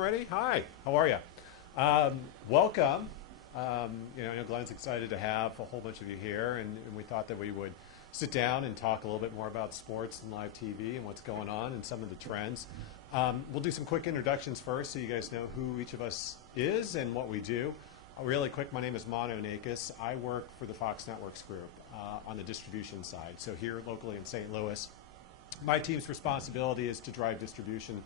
ready? Hi, how are you? Welcome. I know Glenn's excited to have a whole bunch of you here, and we thought that we would sit down and talk a little bit more about sports and live TV and what's going on and some of the trends. We'll do some quick introductions first so you guys know who each of us is and what we do. Really quick, my name is Mono Nakis. I work for the Fox Networks group on the distribution side. So here locally in St. Louis, my team's responsibility is to drive distribution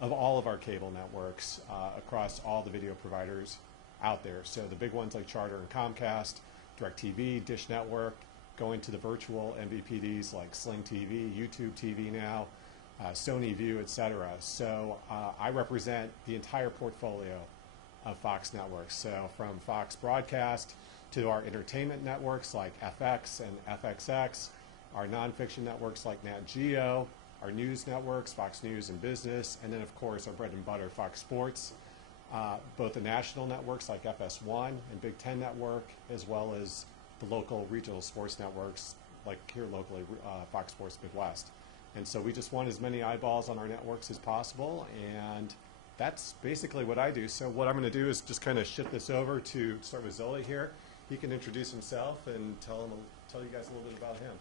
of all of our cable networks across all the video providers out there. So the big ones like Charter and Comcast, DirecTV, Dish Network, going to the virtual MVPDs like Sling TV, YouTube TV now, Sony View, etc. So I represent the entire portfolio of Fox networks. So from Fox Broadcast to our entertainment networks like FX and FXX, our nonfiction networks like Nat Geo, our news networks, Fox News and Business, and then of course our bread and butter, Fox Sports, both the national networks like FS1 and Big Ten Network, as well as the local regional sports networks like here locally, Fox Sports Midwest. And so we just want as many eyeballs on our networks as possible, and that's basically what I do. So what I'm going to do is just kind of shift this over to start with Zoli here. He can introduce himself and tell you guys a little bit about him.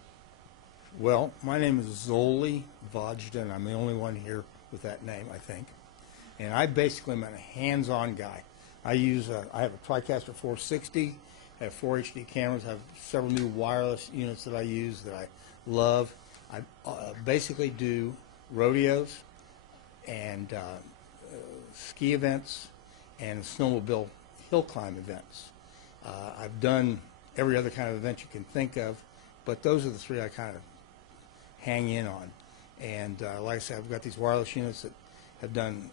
Well, my name is Zoli Vajdan. I'm the only one here with that name, I think. And I basically am a hands-on guy. I have a TriCaster 460, I have 4 HD cameras, I have several new wireless units that I use that I love. I basically do rodeos and ski events and snowmobile hill climb events. I've done every other kind of event you can think of, but those are the three I kind of hang in on. And like I said, I've got these wireless units that have done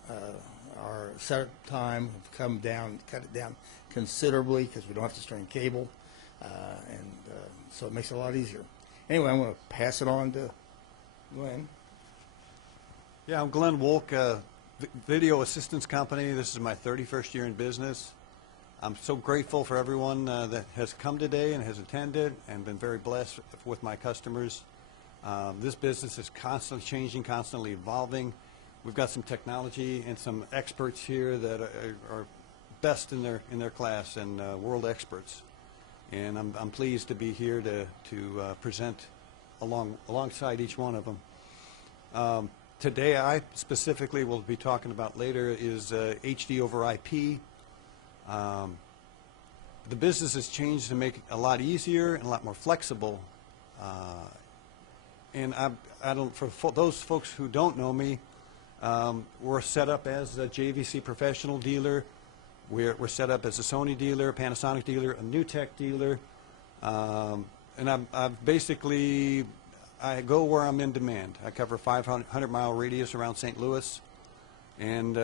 our setup time, have come down, cut it down considerably because we don't have to string cable, so it makes it a lot easier. Anyway, I'm going to pass it on to Glenn. Yeah, I'm Glenn Wolk, Video Assistance Company. This is my 31st year in business. I'm so grateful for everyone that has come today and has attended and been very blessed with my customers. This business is constantly changing, constantly evolving. We've got some technology and some experts here that are best in their class and world experts. And I'm pleased to be here to present alongside each one of them. Today I specifically will be talking about later is HD over IP. The business has changed to make it a lot easier and a lot more flexible. And for those folks who don't know me, we're set up as a JVC professional dealer. We're set up as a Sony dealer, Panasonic dealer, a NewTek dealer, and I go where I'm in demand. I cover a 500-mile radius around St. Louis, and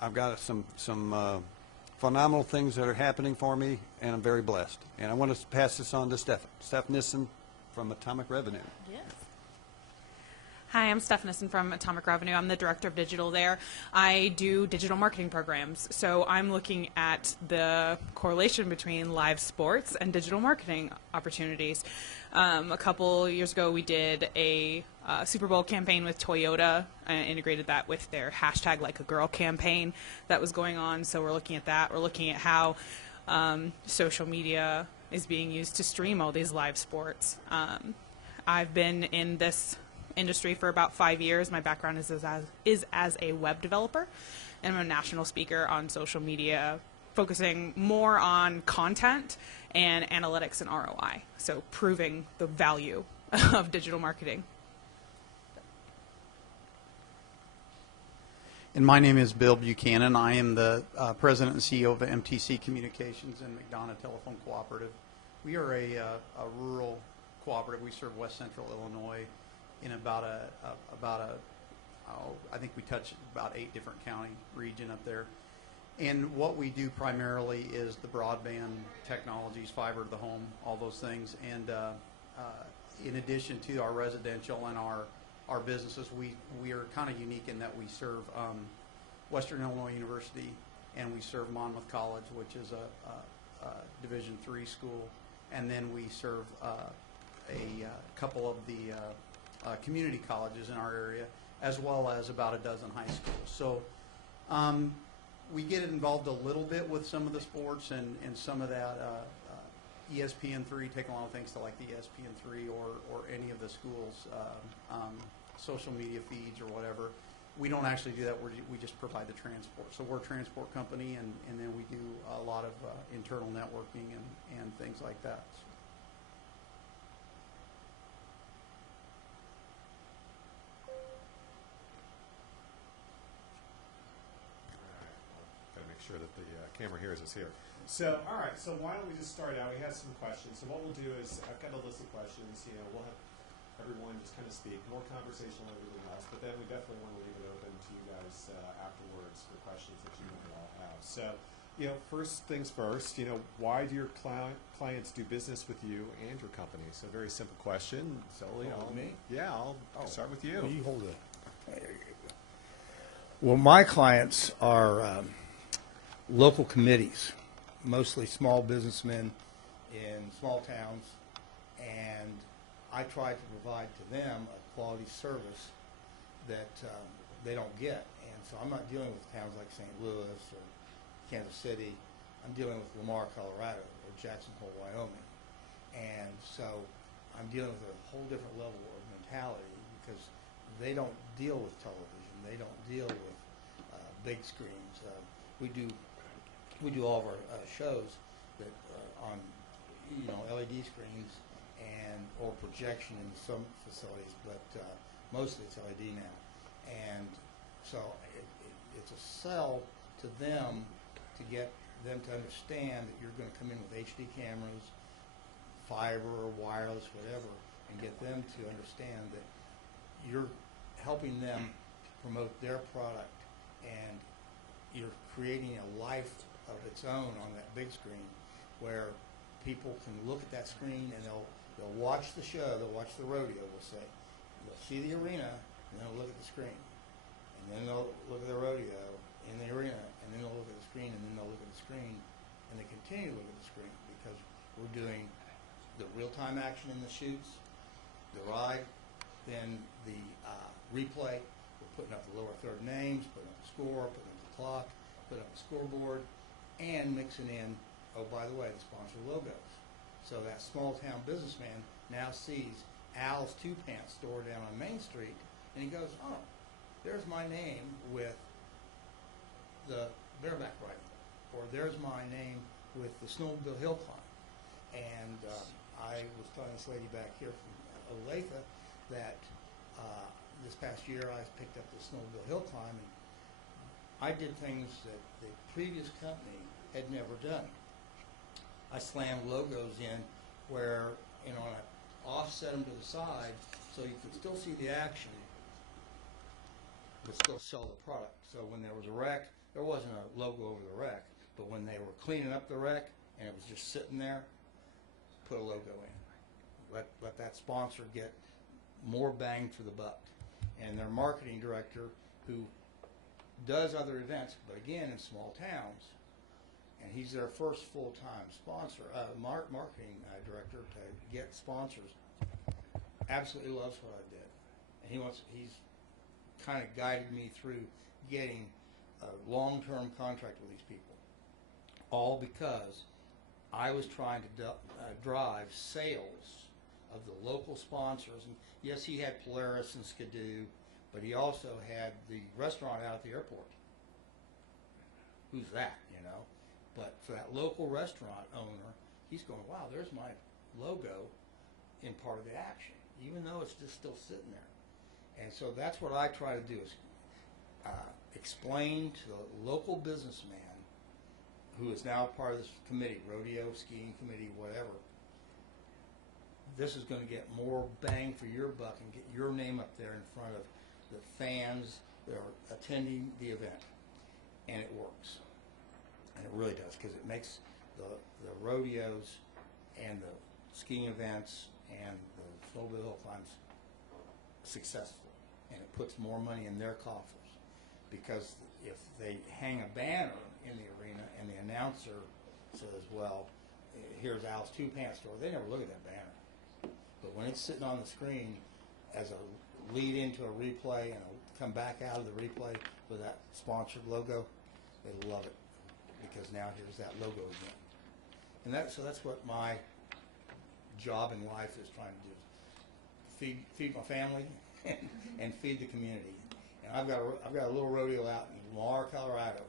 I've got some phenomenal things that are happening for me, and I'm very blessed. And I want to pass this on to Steph Nissen from Atomic Revenue. Yes. Hi, I'm Steph Nissen from Atomic Revenue. I'm the director of digital there. I do digital marketing programs. So I'm looking at the correlation between live sports and digital marketing opportunities. A couple years ago, we did a Super Bowl campaign with Toyota, integrated that with their hashtag Like a Girl campaign that was going on. So we're looking at that. We're looking at how social media is being used to stream all these live sports. I've been in this industry for about 5 years. My background is as a web developer, and I'm a national speaker on social media, focusing more on content and analytics and ROI, so proving the value of digital marketing. And my name is Bill Buchanan. I am the president and CEO of MTC Communications and McDonough Telephone Cooperative. We are a rural cooperative. We serve West Central Illinois in I think we touch about 8 different county region up there. And what we do primarily is the broadband technologies, fiber to the home, all those things. And in addition to our residential and our businesses, we are kind of unique in that we serve Western Illinois University, and we serve Monmouth College, which is a Division III school, and then we serve a couple of the community colleges in our area, as well as about a dozen high schools. So We get involved a little bit with some of the sports and some of that ESPN3, take along things to like the ESPN3 or any of the schools' social media feeds or whatever. We don't actually do that. We just provide the transport. So we're a transport company, and then we do a lot of internal networking and things like that. Gotta make sure that the camera hears us here. So, all right. So why don't we just start out? We have some questions. So what we'll do is, I've got a list of questions. We'll have everyone just kind of speak, more conversational than everything else. But then we definitely want to leave it open to you guys afterwards for questions that you might all have. So, first things first. Why do your clients do business with you and your company? So, very simple question. So, Me? Yeah, I'll start with you. You hold it. There you go. Well, my clients are local committees, mostly small businessmen in small towns, and I try to provide to them a quality service that they don't get. And so I'm not dealing with towns like St. Louis or Kansas City. I'm dealing with Lamar, Colorado, or Jackson Hole, Wyoming. And so I'm dealing with a whole different level of mentality because they don't deal with television. They don't deal with big screens. We do all of our shows that on LED screens or projection in some facilities, but mostly it's LED now. And so it's a sell to them to get them to understand that you're going to come in with HD cameras, fiber or wireless, whatever, and get them to understand that you're helping them promote their product, and you're creating a life of its own on that big screen where people can look at that screen and they'll watch the show, they'll watch the rodeo, we'll say. They'll see the arena, and then they'll look at the screen. And then they'll look at the rodeo in the arena, and then they'll look at the screen, and then they'll look at the screen, and they continue to look at the screen because we're doing the real-time action in the shoots, the ride, then the replay. We're putting up the lower third names, putting up the score, putting up the clock, putting up the scoreboard, and mixing in, oh, by the way, the sponsor logos. So that small-town businessman now sees Al's Two Pants store down on Main Street, and he goes, oh, there's my name with the bareback riding, or there's my name with the snowmobile hill climb. And I was telling this lady back here from Olathe that this past year I picked up the snowmobile hill climb, and I did things that the previous company had never done. I slammed logos in where, I offset them to the side so you could still see the action, but still sell the product. So when there was a wreck, there wasn't a logo over the wreck, but when they were cleaning up the wreck and it was just sitting there, put a logo in. Let that sponsor get more bang for the buck. And their marketing director, who does other events, but again in small towns, and he's their first full-time sponsor, marketing director to get sponsors, absolutely loves what I did. And he's kind of guided me through getting a long-term contract with these people, all because I was trying to drive sales of the local sponsors. And yes, he had Polaris and Skidoo, but he also had the restaurant out at the airport. Who's that, But for that local restaurant owner, he's going, wow, there's my logo in part of the action, even though it's just still sitting there. And so that's what I try to do is explain to the local businessman who is now part of this committee, rodeo, skiing committee, whatever, this is going to get more bang for your buck and get your name up there in front of the fans that are attending the event. And it works. And it really does, because it makes the rodeos and the skiing events and the snowmobile hill climbs successful. And it puts more money in their coffers. Because if they hang a banner in the arena and the announcer says, well, here's Al's Two Pants store, they never look at that banner. But when it's sitting on the screen as a lead into a replay and a come back out of the replay with that sponsored logo, they love it because now here's that logo again. And so that's what my job in life is trying to do: feed my family and feed the community. And I've got a little rodeo out in Lamar, Colorado,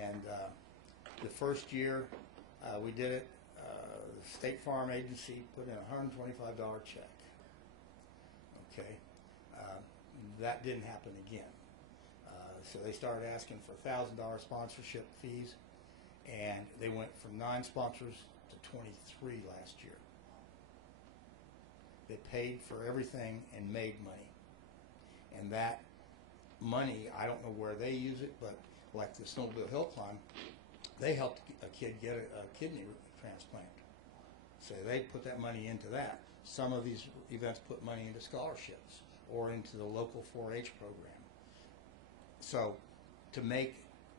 and the first year we did it, the State Farm Agency put in a $125 check. Okay, that didn't happen again. So they started asking for $1,000 sponsorship fees, and they went from 9 sponsors to 23 last year. They paid for everything and made money. And that money, I don't know where they use it, but like the Snowmobile Hill Climb, they helped a kid get a kidney transplant. So they put that money into that. Some of these events put money into scholarships or into the local 4-H program. So to make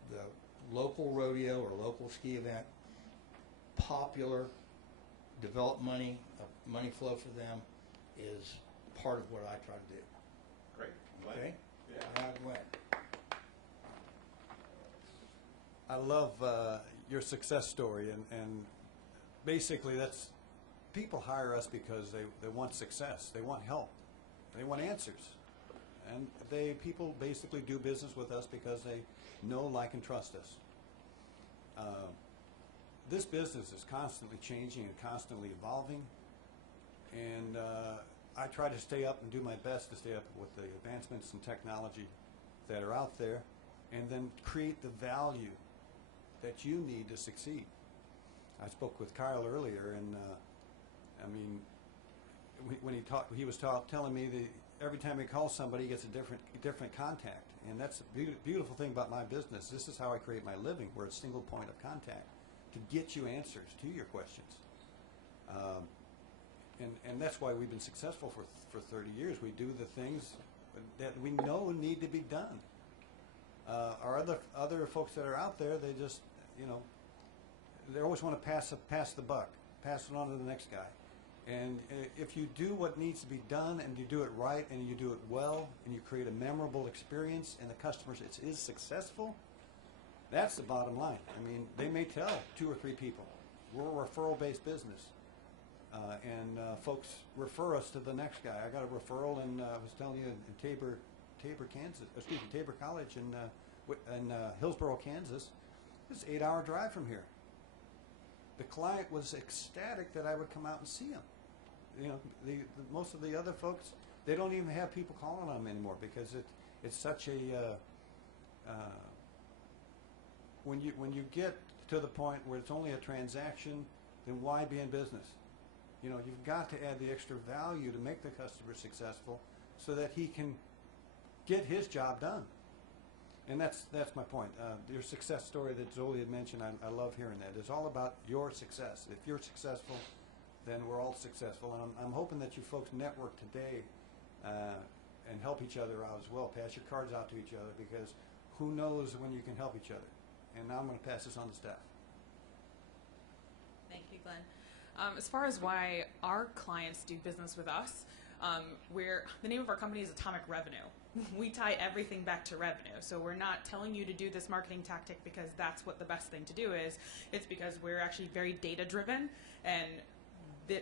the local rodeo or local ski event popular, develop money flow for them is part of what I try to do. Great. Okay? Yeah. Glenn. I love your success story, and basically that's, people hire us because they want success, they want help, they want answers, and people basically do business with us because they know, like, and trust us. This business is constantly changing and constantly evolving, and I try to stay up and do my best to stay up with the advancements in technology that are out there, and then create the value that you need to succeed. I spoke with Kyle earlier, and I mean, when he talked, he was telling me that every time he calls somebody, he gets a different contact, and that's the beautiful thing about my business. This is how I create my living, where it's single point of contact to get you answers to your questions. And that's why we've been successful for 30 years. We do the things that we know need to be done. Our other folks that are out there, they just, they always want to pass the buck, pass it on to the next guy. And if you do what needs to be done, and you do it right, and you do it well, and you create a memorable experience, and the customers is successful, that's the bottom line. I mean, they may tell 2 or 3 people. We're a referral-based business. And folks refer us to the next guy. I got a referral, and I was telling you, in Tabor, Kansas. Excuse me, Tabor College in Hillsboro, Kansas. It's an 8-hour drive from here. The client was ecstatic that I would come out and see him. Most of the other folks, they don't even have people calling on them anymore because it's such a when you get to the point where it's only a transaction, then why be in business? You've got to add the extra value to make the customer successful so that he can get his job done. And that's my point. Your success story that Zoli had mentioned, I love hearing that. It's all about your success. If you're successful, then we're all successful. And I'm hoping that you folks network today and help each other out as well. Pass your cards out to each other, because who knows when you can help each other. And now I'm going to pass this on to staff. Thank you, Glenn. As far as why our clients do business with us, the name of our company is Atomic Revenue. We tie everything back to revenue. So we're not telling you to do this marketing tactic because that's what the best thing to do is. It's because we're actually very data driven, and the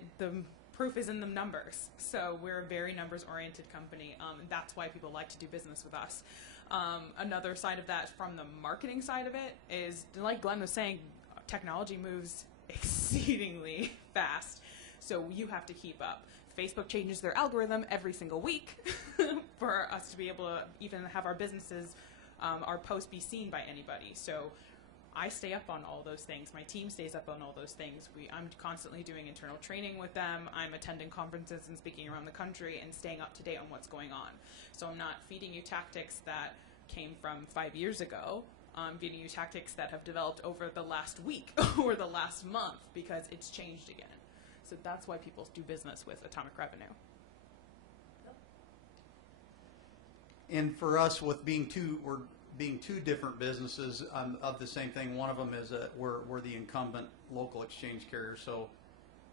proof is in the numbers. So we're a very numbers oriented company. And that's why people like to do business with us. Another side of that, from the marketing side of it, is, like Glenn was saying, technology moves exceedingly fast, so you have to keep up. Facebook changes their algorithm every single week for us to be able to even have our businesses, our posts be seen by anybody. So I stay up on all those things. My team stays up on all those things. I'm constantly doing internal training with them. I'm attending conferences and speaking around the country and staying up to date on what's going on. So I'm not feeding you tactics that came from 5 years ago. I'm feeding you tactics that have developed over the last week or the last month, because it's changed again. So that's why people do business with Atomic Revenue. And for us, with being two different businesses of the same thing. One of them is we're the incumbent local exchange carrier, so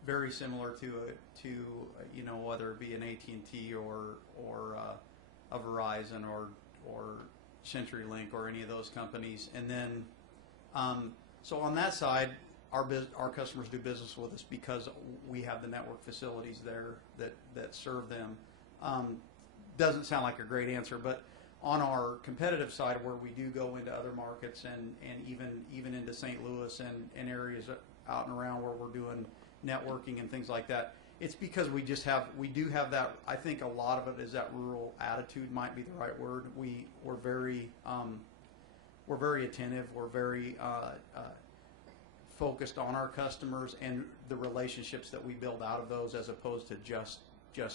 very similar to whether it be an AT&T or a Verizon or CenturyLink or any of those companies. And then, so on that side, our customers do business with us because we have the network facilities there that serve them. Doesn't sound like a great answer, but on our competitive side, where we do go into other markets and even into St. Louis and areas out and around where we're doing networking and things like that, it's because we do have that. I think a lot of it is that rural attitude, might be the right word. We're very attentive. We're very focused on our customers and the relationships that we build out of those, as opposed to just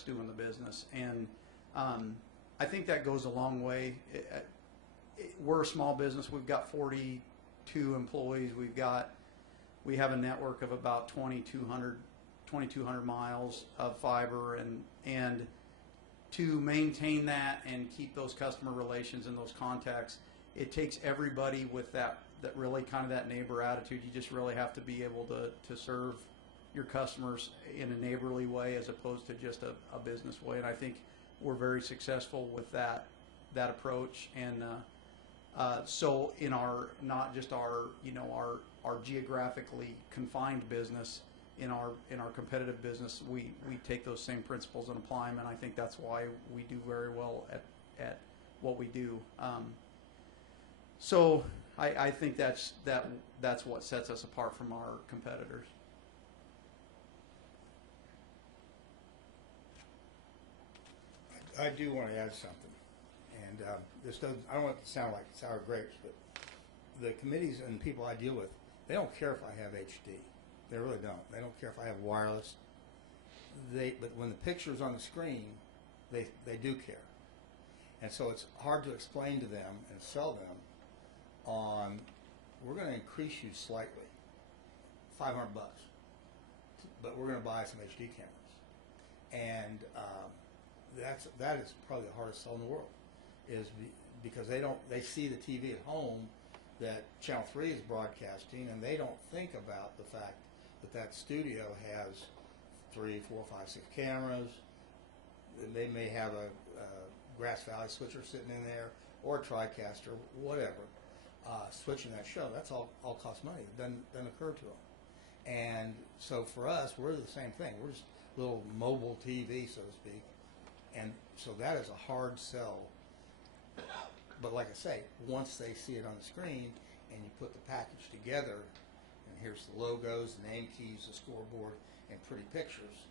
doing the business. And I think that goes a long way. We're a small business. We've got 42 employees. We have a network of about 2,200 miles of fiber, and to maintain that and keep those customer relations and those contacts, it takes everybody with that really kind of that neighbor attitude. You just really have to be able to serve your customers in a neighborly way, as opposed to just a business way. And I think we're very successful with that approach. And so in our, not just our geographically confined business, in our competitive business, we take those same principles and apply them, and I think that's why we do very well at what we do. So I think that's what sets us apart from our competitors. I do want to add something, and this doesn't. I don't want it to sound like sour grapes, but the committees and people I deal with, they don't care if I have HD. They really don't. They don't care if I have wireless. But when the picture's on the screen, they do care, and so it's hard to explain to them and sell them on. We're going to increase you slightly, $500, but we're going to buy some HD cameras, and that is probably the hardest sell in the world, because they see the TV at home that Channel 3 is broadcasting, and they don't think about the fact that studio has 3, 4, 5, 6 cameras. They may have a Grass Valley switcher sitting in there, or a TriCaster, whatever, switching that show. That's all costs money. It doesn't occur to them. And so for us, we're the same thing. We're just a little mobile TV, so to speak. And so that is a hard sell. But like I say, once they see it on the screen and you put the package together, and here's the logos, the name keys, the scoreboard, and pretty pictures,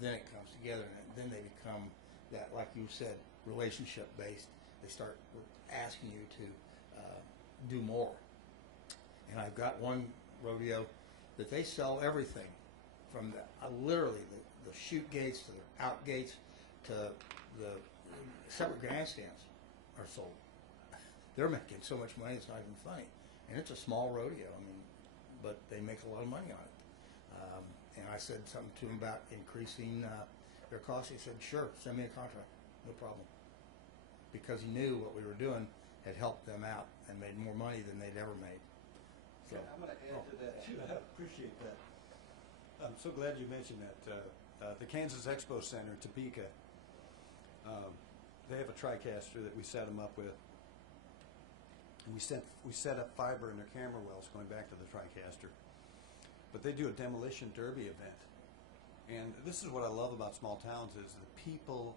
then it comes together, and then they become that, like you said, relationship based. They start asking you to do more. And I've got one rodeo that they sell everything from literally the chute gates to the out gates to the separate grandstands are sold. They're making so much money it's not even funny, and it's a small rodeo. I mean, but they make a lot of money on it. And I said something to him about increasing their costs. He said, "Sure, send me a contract, no problem," because he knew what we were doing had helped them out and made more money than they'd ever made. So I'm going to add to that too. I appreciate that. I'm so glad you mentioned that. The Kansas Expo Center, Topeka, they have a TriCaster that we set them up with. And we set up fiber in their camera wells going back to the TriCaster. But they do a demolition derby event. And this is what I love about small towns is the people,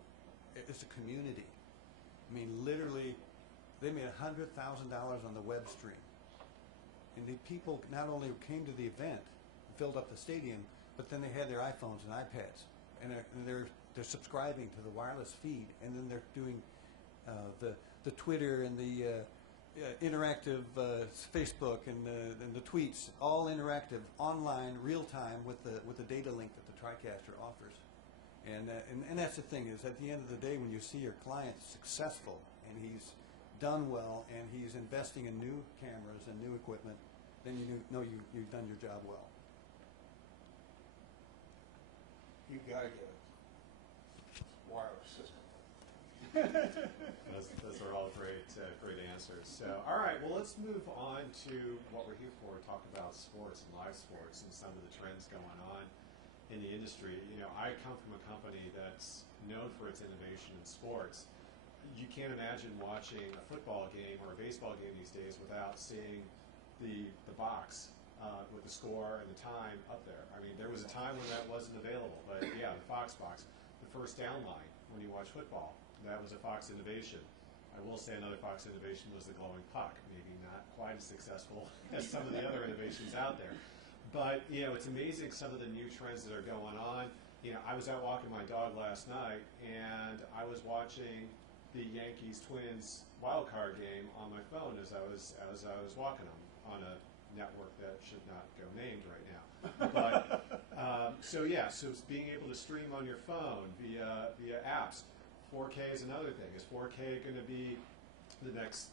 it's a community. I mean, literally, they made $100,000 on the web stream. And the people not only came to the event, filled up the stadium, but then they had their iPhones and iPads. And they're subscribing to the wireless feed, and then they're doing the Twitter and the interactive Facebook and the tweets, all interactive, online, real time with the data link that the TriCaster offers. And that's the thing is, at the end of the day, when you see your client successful and he's done well and he's investing in new cameras and new equipment, then you know you've done your job well. you got to get a wireless system. Those are all great answers. So, all right, well, let's move on to what we're here for, talk about sports and live sports and some of the trends going on in the industry. You know, I come from a company that's known for its innovation in sports, you can't imagine watching a football game or a baseball game these days without seeing the box with the score and the time up there. I mean, there was a time when that wasn't available, but yeah, the Fox box, the first down line when you watch football, that was a Fox innovation. I will say another Fox innovation was the glowing puck. Maybe not quite as successful as some of the other innovations out there. But, it's amazing some of the new trends that are going on. I was out walking my dog last night, and I was watching the Yankees-Twins wild card game on my phone as I was walking them on a network that should not go named right now. But so being able to stream on your phone via apps. 4K is another thing. Is 4K going to be the next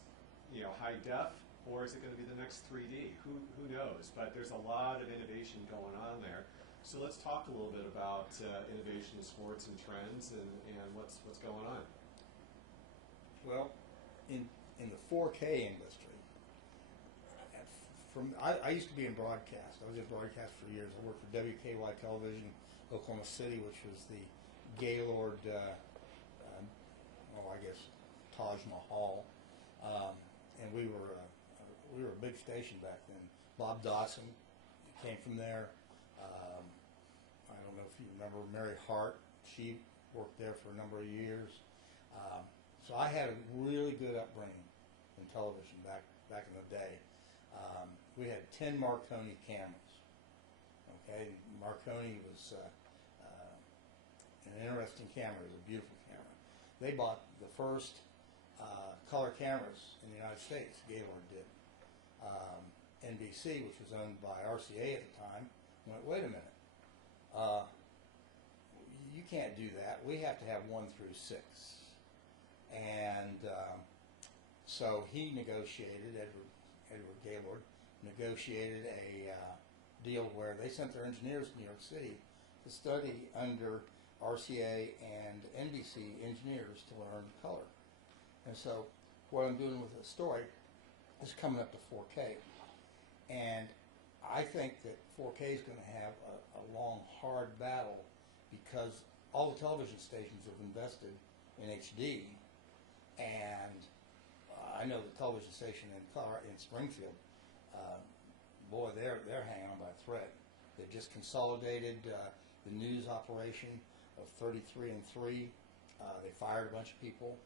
high def, or is it going to be the next 3D? Who knows? But there's a lot of innovation going on there. So let's talk a little bit about innovation in sports and trends and what's going on. Well, in the 4K industry, I used to be in broadcast. I was in broadcast for years. I worked for WKY Television, Oklahoma City, which was the Gaylord, I guess Taj Mahal, and we were a big station back then. Bob Dawson came from there. I don't know if you remember Mary Hart. She worked there for a number of years. So I had a really good upbringing in television back in the day. We had 10 Marconi cameras. Okay, Marconi was an interesting camera. It was a beautiful camera. They bought the first color cameras in the United States. Gaylord did. NBC, which was owned by RCA at the time, went, wait a minute. You can't do that. We have to have 1 through 6. And so he negotiated, Edward Gaylord, negotiated a deal where they sent their engineers to New York City to study under RCA and NBC engineers to learn color. And so what I'm doing with the story is coming up to 4K. And I think that 4K is going to have a long, hard battle because all the television stations have invested in HD. And I know the television station in Springfield, boy, they're hanging on by a thread. They've just consolidated the news operation of 33 and 3. They fired a bunch of people.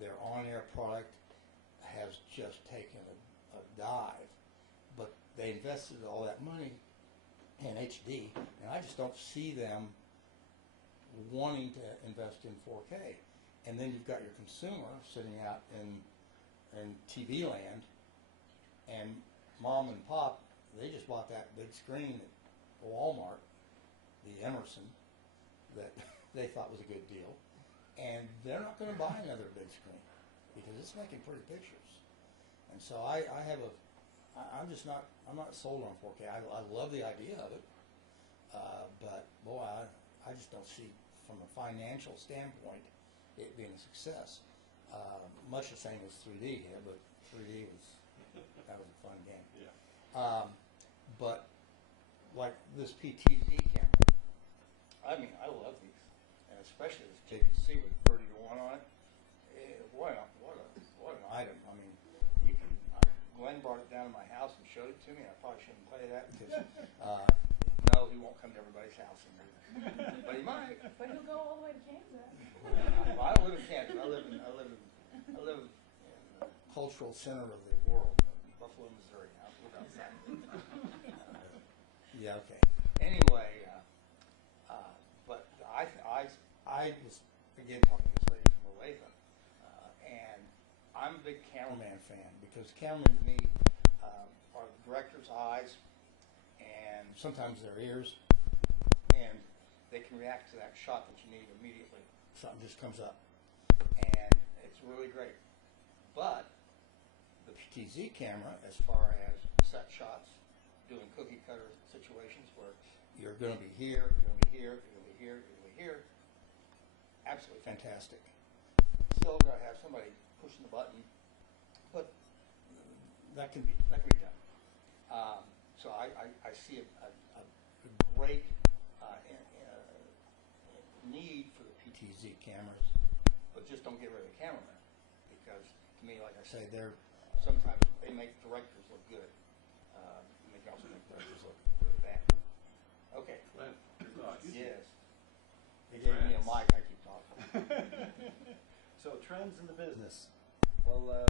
Their on-air product has just taken a dive. But they invested all that money in HD, and I just don't see them wanting to invest in 4K. And then you've got your consumer sitting out in TV land, and mom and pop, they just bought that big screen at Walmart, the Emerson, that they thought was a good deal, and they're not going to buy another big screen because it's making pretty pictures. And so I'm not sold on 4K. I love the idea of it, but boy, I just don't see from a financial standpoint it being a success. Much the same as 3D here, but 3D that was a fun game. Yeah. But like this PTZ camera, I mean, I love these, and especially this JVC with 30 to 1 on it. What an item! I mean, you can. Glenn brought it down to my house and showed it to me. And I probably shouldn't play that because no, he won't come to everybody's house and read it. But he might. But he'll go all the way to Kansas. Well, I don't live in Kansas. I live in the cultural center of the world, Buffalo, Missouri. I live outside. Yeah. Okay. Anyway, but I was again talking to this lady from Olathe, and I'm a big cameraman fan because cameramen to me are the director's eyes and sometimes their ears, and they can react to that shot that you need immediately. Something just comes up, and it's really great. But the PTZ camera, as far as set shots, doing cookie cutter situations where you're going to be here, you're going to be here, you're going to be here, you're going to be here, absolutely fantastic. Still got to have somebody pushing the button, but that can be done. So I see a great need for the PTZ cameras. but just don't get rid of the cameraman, because to me, like I say, sometimes they make directors look good. They can also make directors look really bad. Okay. Glenn, your thoughts? Yes. He gave me a mic. I keep talking. So trends in the business. Well,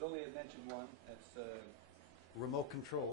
Zoli had mentioned one. That's Remote control.